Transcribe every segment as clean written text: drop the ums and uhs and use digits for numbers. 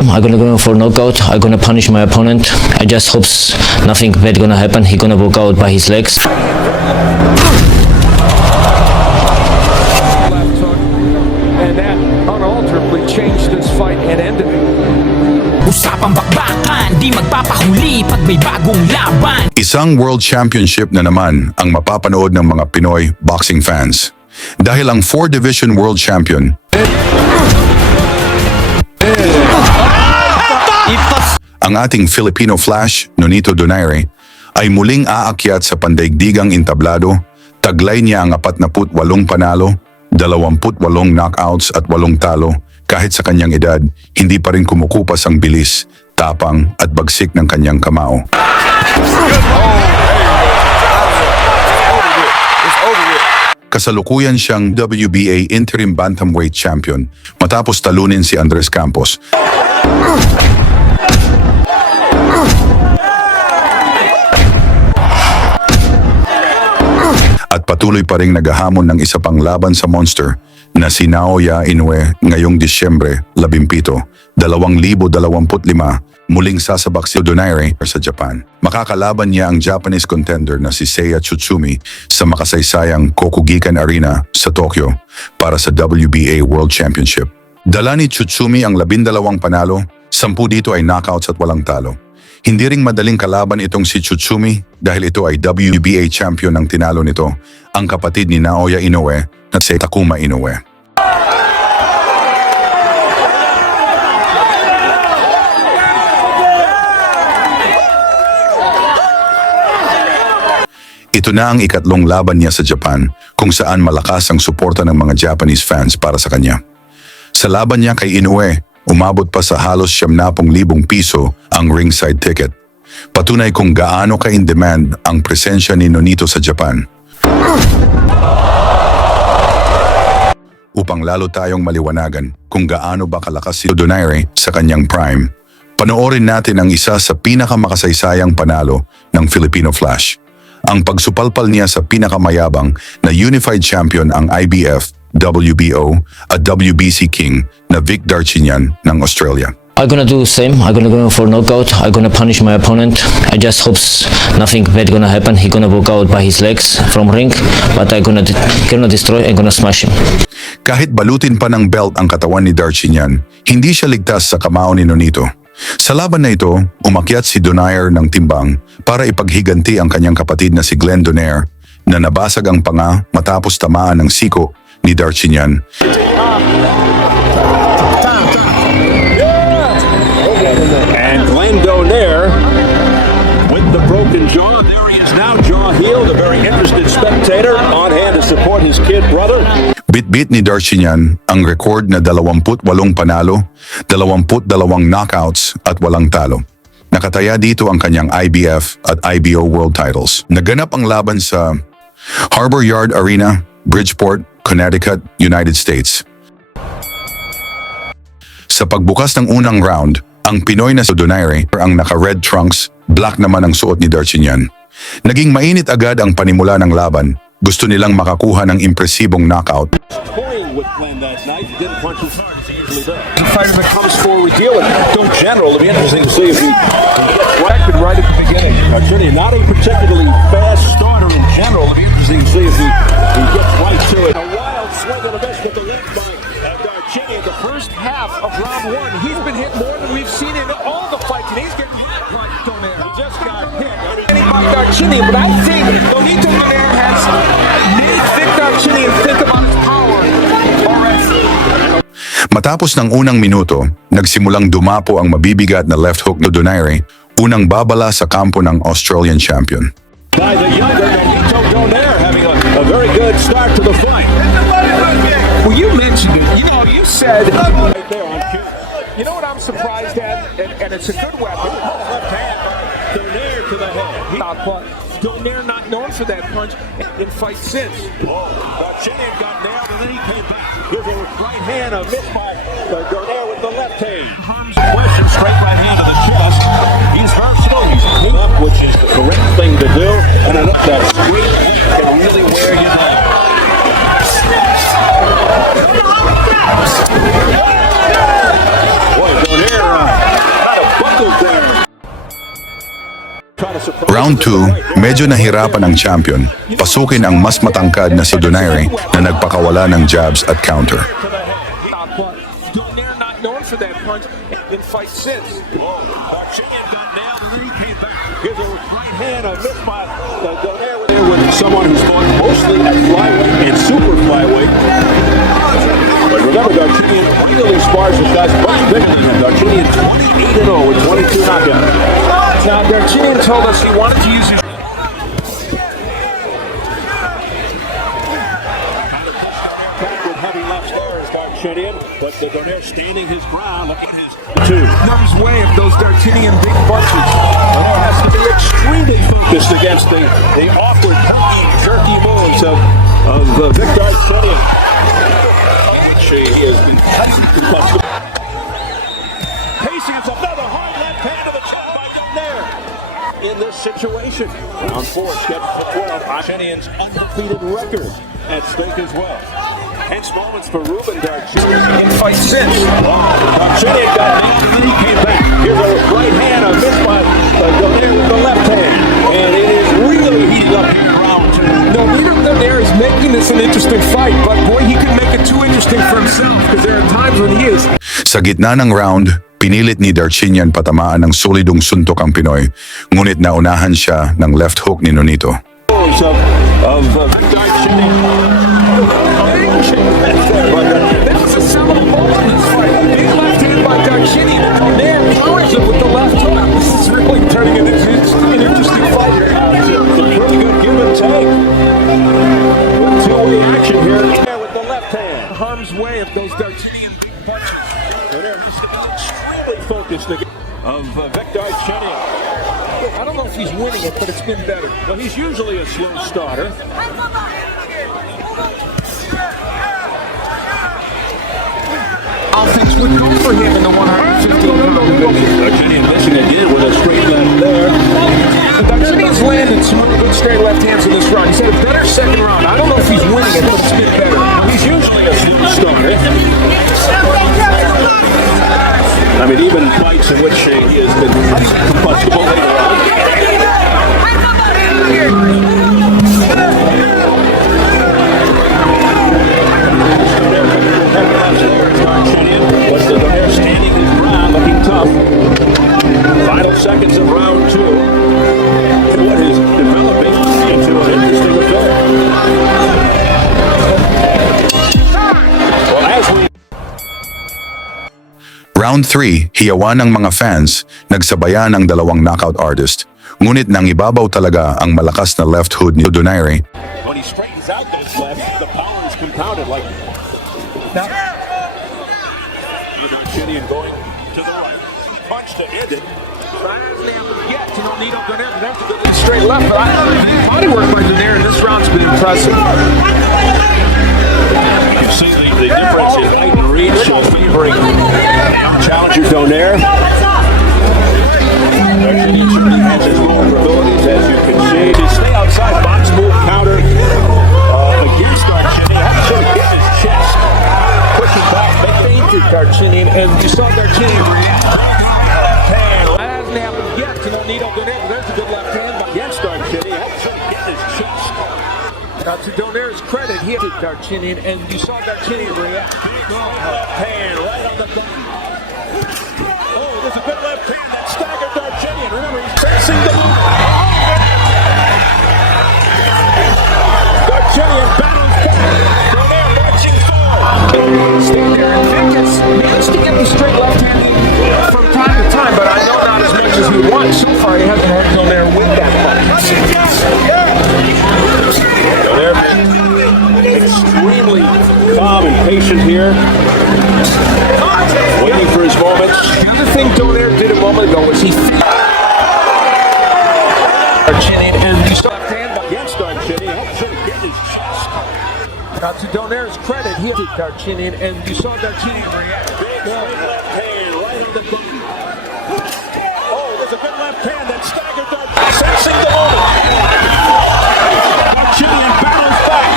I'm gonna go for knockout. I'm gonna punish my opponent. I just hope nothing bad gonna happen. He gonna walk out by his legs. Left hook, and that unalterably changed this fight and ended it. Usapang bakbakan, di magpapahuli pag may bagong laban. Isang World Championship na naman ang mapapanood ng mga Pinoy boxing fans. Dahil ang 4-division World Champion ang ating Filipino Flash, Nonito Donaire, ay muling aakyat sa pandaigdigang entablado. Taglay niya ang 48 panalo, 28 knockouts at 8 talo. Kahit sa kanyang edad, hindi pa rin kumukupas ang bilis, tapang at bagsik ng kanyang kamao. Kasalukuyan siyang WBA Interim Bantamweight Champion matapos talunin si Andres Campos. At patuloy pa ring naghahamon ng isa pang laban sa monster na si Naoya Inoue ngayong Disyembre 17, 2025, muling sasabak si Donaire sa Japan. Makakalaban niya ang Japanese contender na si TSUTSUMI sa makasaysayang Kokugikan Arena sa Tokyo para sa WBA World Championship. Dala ni Tsutsumi ang 12 panalo, 10 dito ay knockouts at walang talo. Hindi ring madaling kalaban itong si Tsutsumi dahil ito ay WBA champion ng tinalo nito, ang kapatid ni Naoya Inoue na si Takuma Inoue. Ito na ang ikatlong laban niya sa Japan kung saan malakas ang suporta ng mga Japanese fans para sa kanya. Sa laban niya kay Inoue, umabot pa sa halos 70,000 piso ang ringside ticket. Patunay kung gaano ka-in-demand ang presensya ni Nonito sa Japan. Upang lalo tayong maliwanagan kung gaano ba kalakas si Donaire sa kanyang prime, panoorin natin ang isa sa pinakamakasaysayang panalo ng Filipino Flash. Ang pagsupalpal niya sa pinakamayabang na unified champion ang IBF, WBO at WBC King na Vic Darchinyan ng Australia. I'm gonna do the same. I'm gonna go for knockout. I'm gonna punish my opponent. I just hope nothing bad gonna happen. He gonna walk out by his legs from ring, but I'm gonna destroy and gonna smash him. Kahit balutin pa ng belt ang katawan ni Darchinyan, hindi siya ligtas sa kamao ni Nonito. Sa laban na ito, umakyat si Donaire ng timbang para ipaghiganti ang kanyang kapatid na si Glenn Donaire na nabasag ang panga matapos tamaan ng siko ni Darchinyan. And Glenn Donaire with the broken jaw. There he is now, jaw healed. A very interested spectator on hand to support his kid brother. Bit-bit ni Darchinyan ang record na 28 panalo, 22 knockouts at walang talo. Nakataya dito ang kanyang IBF at IBO World titles. Naganap ang laban sa Harbor Yard Arena, Bridgeport, Connecticut, United States. Sa pagbukas ng unang round, ang Pinoy na si Donaire ang naka-red trunks, black naman ang suot ni Darchinyan. Naging mainit agad ang panimula ng laban. Gusto nilang makakuha ng impresibong knockout. Toying with Glenn that night. Didn't punch as hard as he usually does. The fighter that comes forward dealing. In general, it'll be interesting to see if he reacted right at the beginning. Actually, not a particularly fast starter in general. It'll be interesting to see if he gets right to it. A wild swing and a miss with the left by Darchinyan. The first half of round one, he's been hit more than we've seen in all the fights, and he's getting hit like Donaire. He just got hit. Darchinyan, but I think Nonito Donaire has made Vic Darchinyan think about his power already. Matapos ng unang minuto, nagsimulang dumapo ang mabibigat na left hook ni Donaire, unang babala sa kampo ng Australian champion. By the younger Nonito Donaire having a very good start to the fight. Well, you mentioned it. You know, you said Right there on cue. You know what I'm surprised at, and it's a good weapon. Left hand. Donaire to the head. Donaire not known for that punch in fights since. Darchinyan got nailed and then he came back. Here's a right hand, a miss by Donaire with the left hand. Question, straight right hand to the chest. He's versatile, he's up, which is the correct thing to do. And enough that squeeze can really wear you down. Boy, Donaire Round 2, medyo nahirapan ang champion. Pasukin ang mas matangkad na si Donaire na nagpakawala ng jabs at counter. Donaire not known for that punch in fight since. Darcinian got nailed and then he came back. Here's a right hand, a missed by Donaire with someone who's fought mostly at flyweight and super flyweight. But remember, Darcinian really spars with guys much bigger than him. Darcinian 28-0 with 22 knockouts. Now, Darcinian told us he wanted to use his but the Donaire standing his ground. Look at his two. Numb's way of those Darcinian big punches. He has to be extremely focused against the awkward, jerky moves of Vic Darcinian, which he has been pacing. It's another hard left hand to the chin by Donaire. In this situation, round 4, scheduled for 12. Darcinian's undefeated record at stake as well. Tense moments for Ruben Darcinian in fight since. Darcinian got nailed and then he came back. Here's a right hand, a miss by Donaire with the left hand. And it is really heating up here in round 2. No, neither of Donaire is making this an interesting fight, but boy, he can make it too interesting for himself because there are times when he is. Sa gitna ng round, pinilit ni Darcinian patamaan ng solidong suntok ang Pinoy, ngunit naunahan siya ng left hook ni Nonito. Of Darcinian. That's a seminal moment in this fight. Big left hand by Darcinian and Donaire powers him with the left hook. This is really turning into an interesting fight here. It's a pretty good give and take. Good two-way action here. With the left hand. Harm's way of those Darcinian big punches. Donaire is extremely focused of Vic Darcinian. I don't know if he's winning it, but it's been better. Well, he's usually a slow starter. Offense would go for him in the 150. Darcinian missing again with a straight left there. Darcinian's landed some good straight left hands in this round. He's had a better second round. I don't know if he's winning it, but it's been better. He's usually a slow starter. I mean, even fights in which he has been combustible later on. Was the Donaire standing his ground, looking tough. Final seconds of round 2. What is developing into an interesting affair. Well, as we Round 3, hiyawan ng mga fans, nagsabayan ang dalawang knockout artist. Ngunit nang ibabaw talaga ang malakas na left hook ni Donaire. When he straightens out those lefts, the power is compounded like now. Darcinian going to the right. Punch to end it. Tries now to get to Nonito Donaire. That's a good straight left, but body work by Donaire in this round's been impressive. You see the difference in height and reach favoring challenger Donaire. Darcinian certainly has his vulnerabilities, as you can see. To stay outside, box move, counter against Darcinian. Had to sort of hit his chest. Pushing back, making to Darcinian, and you saw Darcinian react. As now get to Nonito Donaire. There's a good left hand against Darcinian. Had to sort of hit his chest. Now, to Donaire's credit, he hit Darcinian, and you saw Darcinian react. Big left hand right on the button. Oh, there's a good left hand that staggered Darcinian. Remember, he's facing the Darcinian battles back. Donaire marching forward. Stand there and Vegas managed to get the straight left hand from time to time, but I know not as much as he wants. So far, he hasn't had Donaire win that much. Donaire extremely calm and patient here, waiting for his moments. The other thing Donaire did a moment ago was he Darcinian, and he saw left hand against Darcinian. Had to get his chest. Now, to Donaire's credit, he hit Darcinian, and you saw Darcinian react. Big left hand right on the button. Oh, there's a good left hand that staggered Darcinian. Sensing the moment. Darcinian battles back.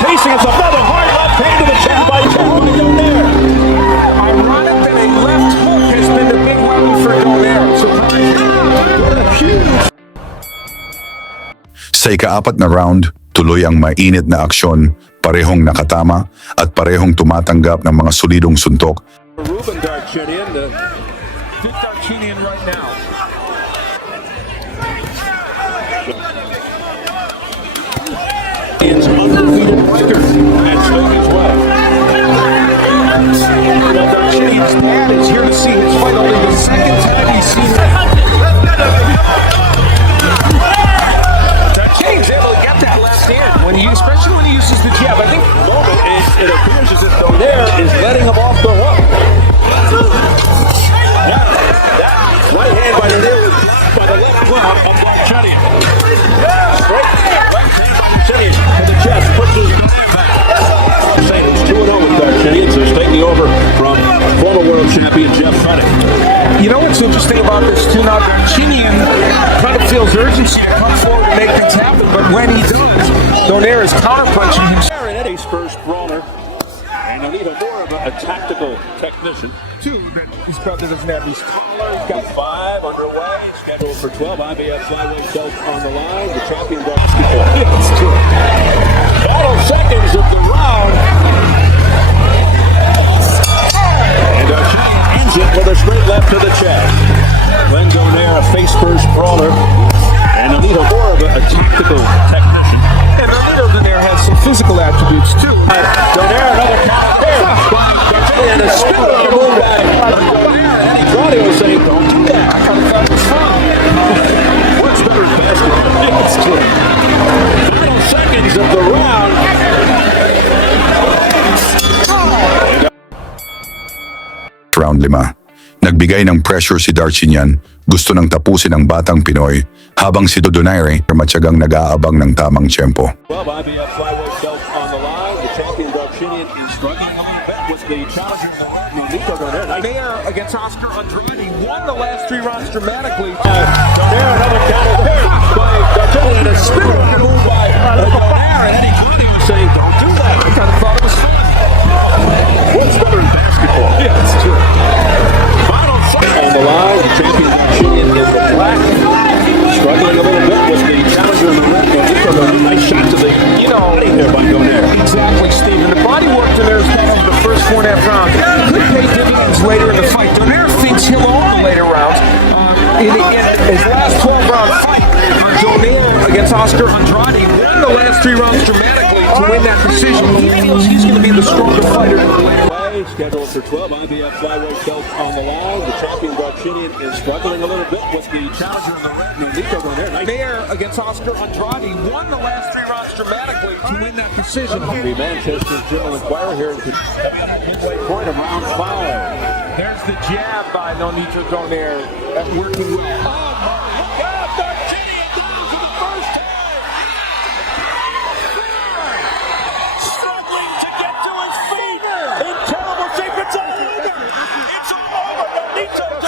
Pacing is another hard left hand to the chest by Donaire. Ironic that a left hook has been the big weapon for Donaire. So, what a huge Sa ika-4 na round, tuloy ang mainit na aksyon, parehong nakatama at parehong tumatanggap ng mga solidong suntok. Ruben Darchinian, the fifth Darchinian right now. It's undefeated record and showing his way. Well, Darchinian's dad is here to see his fight. Only the second time he's seen it. Darchinian's able to get that left hand, especially when he uses the jab. I think it appears as if Donaire is letting him off the hook. That right hand by Donaire was blocked by the left glove of Darchinian. Straight right hand by Darchinian to the chest, pushes Donaire back. It's 2-0 with Darchinian, so he's taking over from former world champion Jeff Fennick. You know what's interesting about this too? Now Darchinian kind of feels urgency to come forward and make things happen, but when he does, Donaire is counterpunching him. Eddie's first brawler, and a little more of a tactical technician. Two, that his brother doesn't have. He's taller. He's got 5 underway. Scheduled for 12 IBF flyweight belt on the line. The champion basketball. It's true. Final seconds of the round. And Darchinian ends it with a straight left to the chest. Glenn Donaire, a face-first brawler, and a little more of a tactical technician. And Donaire has some physical attributes too. Donaire, another and a spin on the move by Donaire. And he thought he was saying, "Don't do that." I kind of thought it was fun. What's better than basketball? It's true. Final seconds of the round. Round 5. Nagbigay ng pressure si Darchinian, gusto nang tapusin ang batang Pinoy, habang si Donaire matyagang nag-aabang ng tamang tiyempo. 12 IBF flyweight belt on the line. The champion Darchinian is struggling a little bit with the challenger in the ring, Nico Donaire. Donaire against Oscar Andrade won the last 3 rounds dramatically. There, another counter by Darchinian, a spinner on the move by Donaire. And Eddie Clooney was saying, "Don't do that." I kind of thought it was fun. What's better than basketball? Yeah, it's true. Final second on the line. The champion Darchinian in the black. Struggling a little bit with the challenger in the ring. Nico Donaire, nice shot to the body there by Donaire. Exactly, Steve. And the body work Donaire's done over the first 4.5 rounds could pay dividends later in the fight. Donaire thinks he'll own the later rounds. In his last 12-round fight, Donaire against Oscar Andrade won the last 3 rounds dramatically to win that decision. He feels he's going to be the stronger fighter in the later rounds. Scheduled for 12 IBF flyweight belt on the line. The champion Darchinian is struggling a little bit with the challenger in the ring, Nico Donaire. Donaire against Oscar Andrade won the last 3 rounds dramatically to win that decision. The Manchester Journal-Inquirer here at the midway point of round 5. There's the jab by Nico Donaire working with. Oh my God! Darchinian down for the first time. Struggling to get to his feet. In terrible shape. It's all over. It's all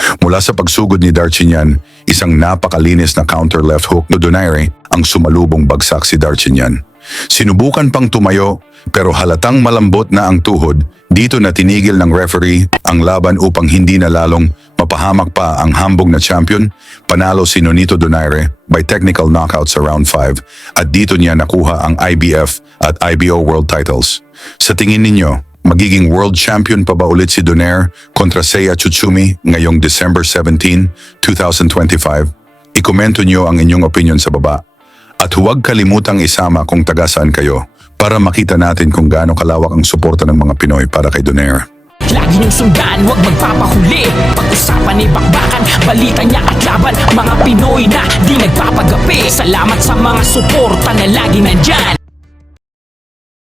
over. Mula sa pagsugod ni Darchinian, isang napakalinis na counter left hook no Donaire ang sumalubong bagsak si Darchinian. Sinubukan pang tumayo pero halatang malambot na ang tuhod, dito na tinigil ng referee ang laban upang hindi na lalong mapahamak pa ang hambog na champion. Panalo si Nonito Donaire by technical knockout sa round 5 at dito niya nakuha ang IBF at IBO world titles. Sa tingin ninyo, magiging world champion pa ba ulit si Donaire kontra TSUTSUMI ngayong December 17, 2025? Ikomento nyo ang inyong opinion sa baba. At huwag kalimutang isama kung taga saan kayo para makita natin kung gaano kalawak ang suporta ng mga Pinoy para kay Donaire. Lagi niyong sundan, huwag magpapahuli. Pag-usapan ni bakbakan, balita niya at laban. Mga Pinoy na di nagpapagapi. Salamat sa mga suporta na lagi nandyan.